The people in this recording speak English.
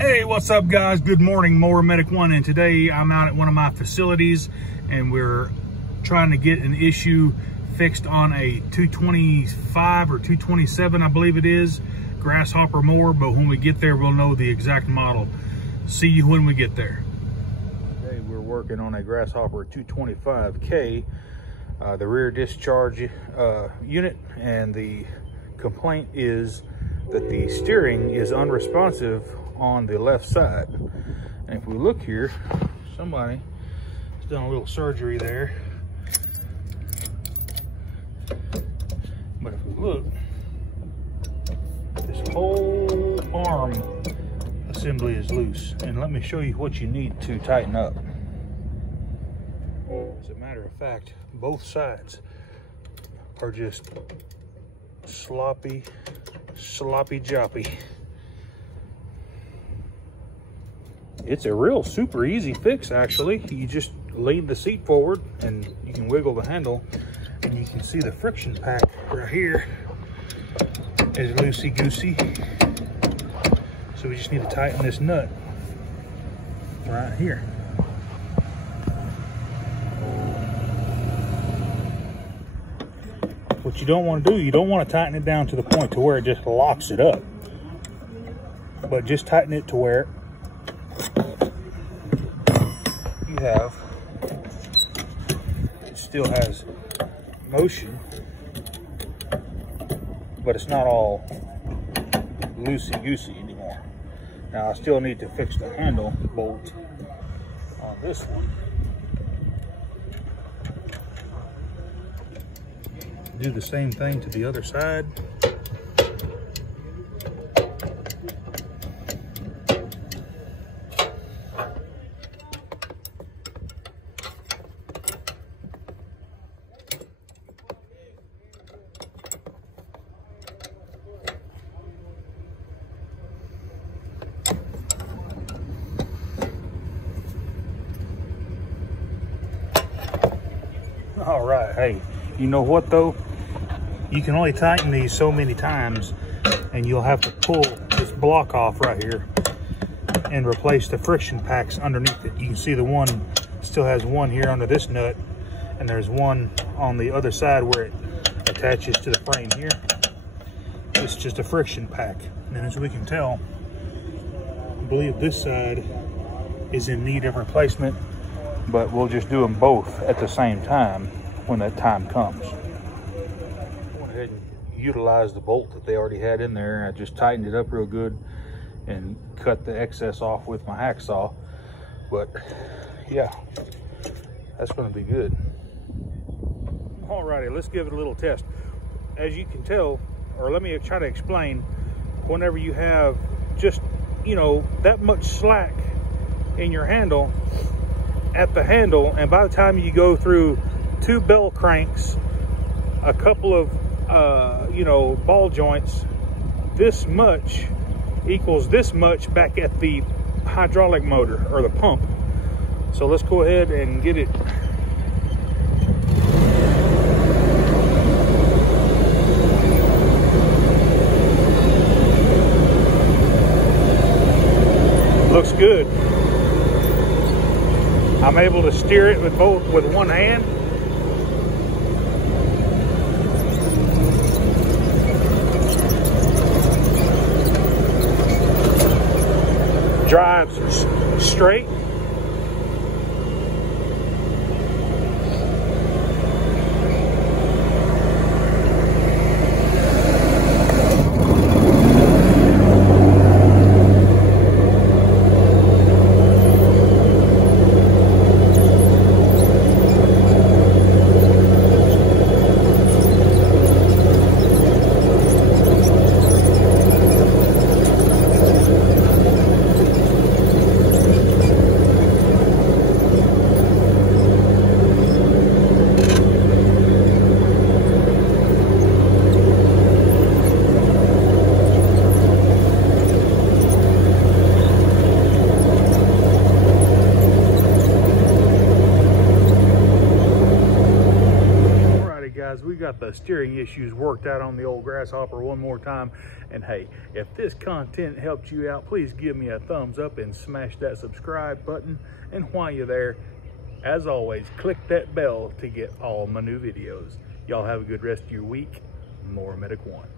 Hey, what's up guys? Good morning, Mower Medic 1, and today I'm out at one of my facilities and we're trying to get an issue fixed on a 225 or 227, I believe it is, grasshopper mower, but when we get there we'll know the exact model. See you when we get there. Today we're working on a grasshopper 225K, the rear discharge unit, and the complaint is that the steering is unresponsive on the left side. And if we look here, somebody has done a little surgery there. But if we look, this whole arm assembly is loose. And let me show you what you need to tighten up. As a matter of fact, both sides are just sloppy joppy. It's a real super easy fix, actually. You just lean the seat forward and you can wiggle the handle, and you can see the friction pack right here is loosey-goosey. So we just need to tighten this nut right here. What you don't want to do, you don't want to tighten it down to the point to where it just locks it up, but just tighten it to where you have, it still has motion, but it's not all loosey-goosey anymore. Now I still need to fix the handle bolt on this one. Do the same thing to the other side. All right, hey, you know what though? You can only tighten these so many times, and you'll have to pull this block off right here and replace the friction packs underneath it. You can see the one still has one here under this nut, and there's one on the other side where it attaches to the frame here. It's just a friction pack. And as we can tell, I believe this side is in need of replacement, but we'll just do them both at the same time when that time comes. And utilize the bolt that they already had in there. I just tightened it up real good and cut the excess off with my hacksaw. But yeah, that's going to be good. Alrighty, let's give it a little test. As you can tell, or let me try to explain, whenever you have just, you know, that much slack in your handle, at the handle, and by the time you go through 2 bell cranks, a couple of you know, ball joints, this much equals this much back at the hydraulic motor or the pump. So let's go ahead and get it. Looks good. I'm able to steer it with one hand. Drives straight. got the steering issues worked out on the old Grasshopper one more time. And hey, if this content helped you out, please give me a thumbs up and smash that subscribe button. And while you're there, as always, click that bell to get all my new videos. Y'all have a good rest of your week. Mower Medic 1.